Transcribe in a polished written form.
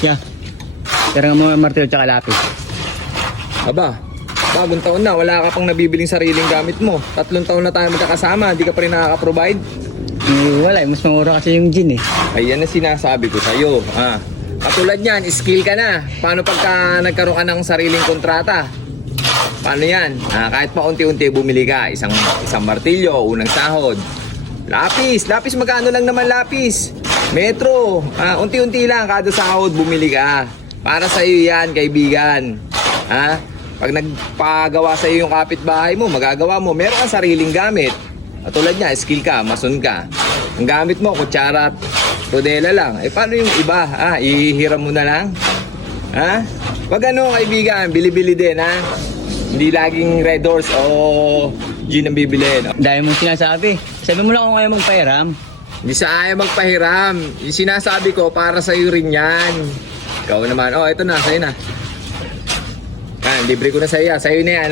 Yeah. Tara nga mga martilyo tsaka lapis. Aba, bagong taon na, wala ka pang nabibiling sariling gamit mo. 3 taon na tayo magkakasama, di ka pa rin nakaka-provide. Wala, mas mangura kasi yung gin eh. Ayan ang sinasabi ko sa'yo. Katulad yan, skill ka na. Paano pagka nagkaroon ka ng sariling kontrata? Paano yan? Kahit pa unti-unti bumili ka, isang martilyo, unang sahod. Lapis magkano lang naman lapis? Metro, unti-unti lang kada sahod bumili ka. Para sa'yo yan, kaibigan. Pag nagpagawa sa'yo yung kapitbahay mo, magagawa mo, meron kang sariling gamit. Katulad niya, skill ka, mason ka. Ang gamit mo, kutsara at rodela lang. Paano yung iba? Ihiram mo na lang? Wag kaibigan, bili-bili din, Hindi laging Red Horse o gin ang bibilin. Dahil mo sinasabi. Sabi mo lang kung ayaw magpahiram. Hindi sa ayaw magpahiram. Yung sinasabi ko, para sa'yo rin yan. Ikaw naman, ito na, sa'yo na. Libre ko na sa'yo. Sa'yo na yan,